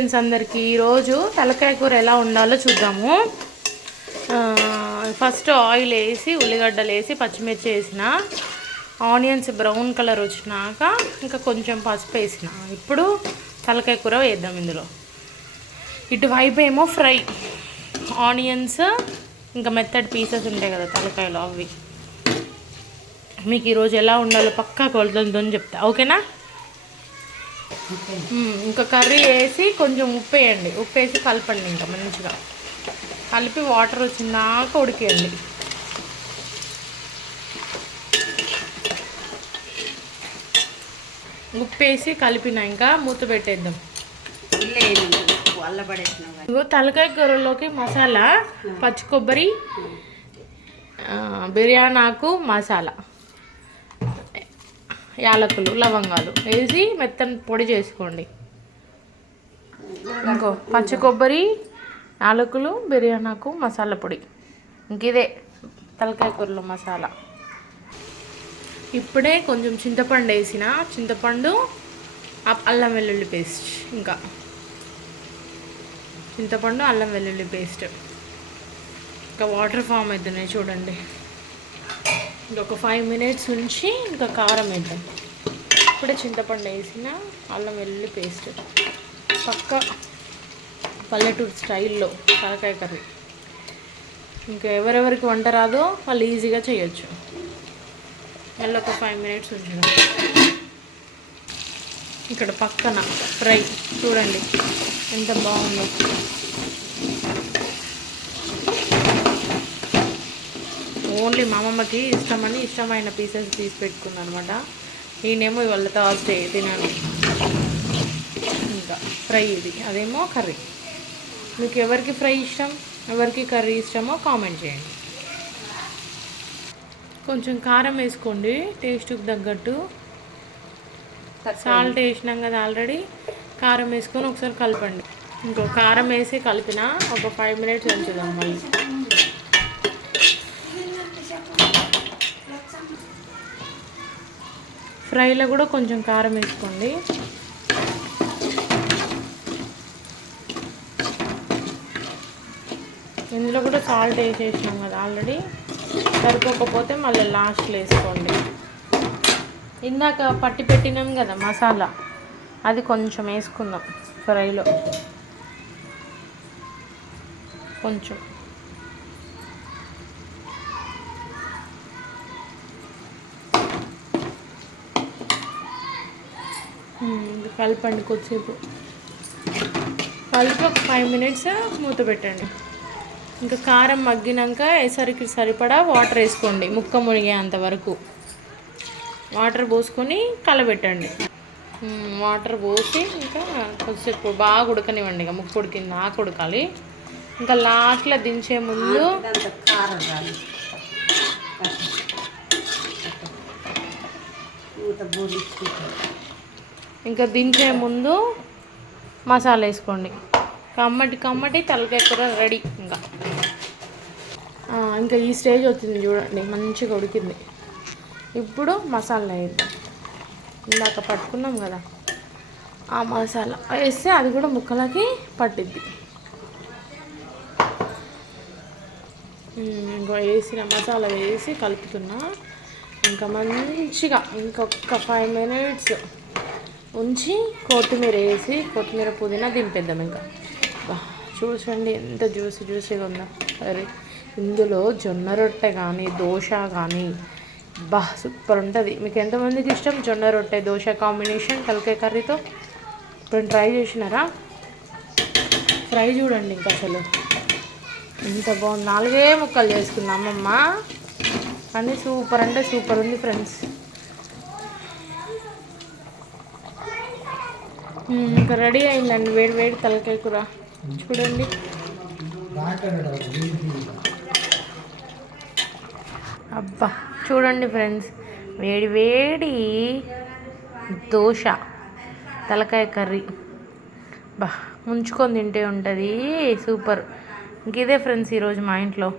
Friends అందరికీ ఈరోజు తలకాయ కూర ఎలా ఉండాలో చూద్దాము. ఫస్ట్ ఆయిల్ వేసి ఉల్లిగడ్డలు వేసి పచ్చిమిర్చి వేసిన, ఆనియన్స్ బ్రౌన్ కలర్ వచ్చినాక ఇంకా కొంచెం పసుపు వేసిన. ఇప్పుడు తలకాయ కూర వేద్దాం. ఇందులో ఇటువైపు ఏమో ఫ్రై ఆనియన్స్, ఇంకా మెత్తడి పీసెస్ ఉంటాయి కదా తలకాయలో, అవి మీకు ఈరోజు ఎలా ఉండాలో పక్కా కొలతలతో చెప్తా, ఓకేనా? ఇంకా కర్రీ వేసి కొంచెం ఉప్పు వేయండి, ఉప్పు వేసి కలపండి. ఇంకా మంచిగా కలిపి వాటర్ వచ్చిందాక ఉడికేయండి. ఉప్పు వేసి కలిపిన ఇంకా మూత పెట్టేద్దాం. ఇగో తలకాయ కూరలోకి మసాలా పచ్చి కొబ్బరి, బిర్యానీ ఆకు మసాలా, యాలకులు, లవంగాలు వేసి మెత్తని పొడి చేసుకోండి. ఇంకో పచ్చి కొబ్బరి, యాలకులు, బిర్యానీ ఆకు, మసాలా పొడి, ఇంక ఇదే తలకాయ కూరలో మసాలా. ఇప్పుడే కొంచెం చింతపండు వేసిన, చింతపండు, అల్లం వెల్లుల్లి పేస్ట్, ఇంకా చింతపండు అల్లం వెల్లుల్లి పేస్ట్, ఇంకా వాటర్ ఫామ్ అవుతున్నాయి చూడండి. ఇంకొక 5 minutes ఉంచి ఇంకా కారం వేద్దాం. ఇప్పుడే చింతపండు వేసిన, అల్లం వెల్లుల్లి పేస్ట్, పక్క పల్లెటూరు స్టైల్లో తలకాయ కర్రీ. ఇంకా ఎవరెవరికి వంట రాదో వాళ్ళు ఈజీగా చేయొచ్చు. మళ్ళీ ఒక 5 minutes ఉంచడం. ఇక్కడ పక్కన ఫ్రై చూడండి ఎంత బాగుందో. ఓన్లీ మా అమ్మమ్మకి ఇష్టమైన పీసెస్ తీసి పెట్టుకున్నాను అనమాట. నేనేమో ఇవాళ థర్స్డే తినాను. ఇంకా ఫ్రై ఇది, అదేమో కర్రీ. మీకు ఎవరికి ఫ్రై ఇష్టం, ఎవరికి కర్రీ ఇష్టమో కామెంట్ చేయండి. కొంచెం కారం వేసుకోండి టేస్ట్కి తగ్గట్టు. సాల్ట్ వేసినాం కదా ఆల్రెడీ, కారం వేసుకొని ఒకసారి కలపండి. ఇంకో కారం వేసి కలిపిన ఒక 5 minutes ఉంచుదాం. మళ్ళీ ఫ్రైలో కూడా కొంచెం కారం వేసుకోండి. ఇందులో కూడా సాల్ట్ వేసేసినాం కదా ఆల్రెడీ, సరిపోకపోతే మళ్ళీ లాస్ట్లో వేసుకోండి. ఇందాక పట్టి పెట్టినాం కదా మసాలా, అది కొంచెం వేసుకుందాం ఫ్రైలో. కొంచెం కలపండి. కొద్దిసేపు కలిపి ఒక 5 minutes మూత పెట్టండి. ఇంకా కారం మగ్గినాక వేసరికి సరిపడా వాటర్ వేసుకోండి. ముక్క మునిగేంత వరకు వాటర్ పోసుకొని కలబెట్టండి. వాటర్ పోసి ఇంకా కొద్దిసేపు బాగా ఉడకనివ్వండి. ఇక ముక్క ఉడికింది, ఆకు ఉడకాలి. ఇంకా లాస్ట్లో దించే ముందు మసాలా వేసుకోండి. కమ్మటి తలకాయ కూర రెడీ. ఇంకా ఈ స్టేజ్ వచ్చింది చూడండి, మంచిగా ఉడికింది. ఇప్పుడు మసాలా వేద్దాం. ఇందాక పట్టుకున్నాం కదా ఆ మసాలా వేస్తే అది కూడా ముక్కలకి పట్టిద్ది. ఇంకా వేసిన మసాలా వేసి కలుపుతున్నా. ఇంకా మంచిగా ఇంకొక 5 minutes ఉంచి కొత్తిమీర వేసి, కొత్తిమీర పుదీనా దింపేద్దాం. ఇంకా చూసండి ఎంత జ్యూసీగా ఉందో సరే. ఇందులో జొన్న రొట్టె కానీ దోశ కానీ సూపర్ ఉంటుంది. మీకు ఎంతమందికి ఇష్టం జొన్న రొట్టె దోశ కాంబినేషన్ తలకాయ కర్రీతో? ఇప్పుడు ట్రై చేసినారా? ఫ్రై చూడండి ఇంకా అసలు ఎంత బాగుంది. 4 ముక్కలు చేసుకుంది అమ్మమ్మ, కానీ సూపర్ అంటే సూపర్ ఉంది ఫ్రెండ్స్. ఇంకా రెడీ అయిందండి వేడి వేడి తలకాయ కూర చూడండి. అబ్బా చూడండి ఫ్రెండ్స్, వేడి వేడి దోశ తలకాయ కర్రీ ముంచుకొని తింటే ఉంటుంది సూపర్. ఇంక ఇదే ఫ్రెండ్స్ ఈరోజు మా ఇంట్లో.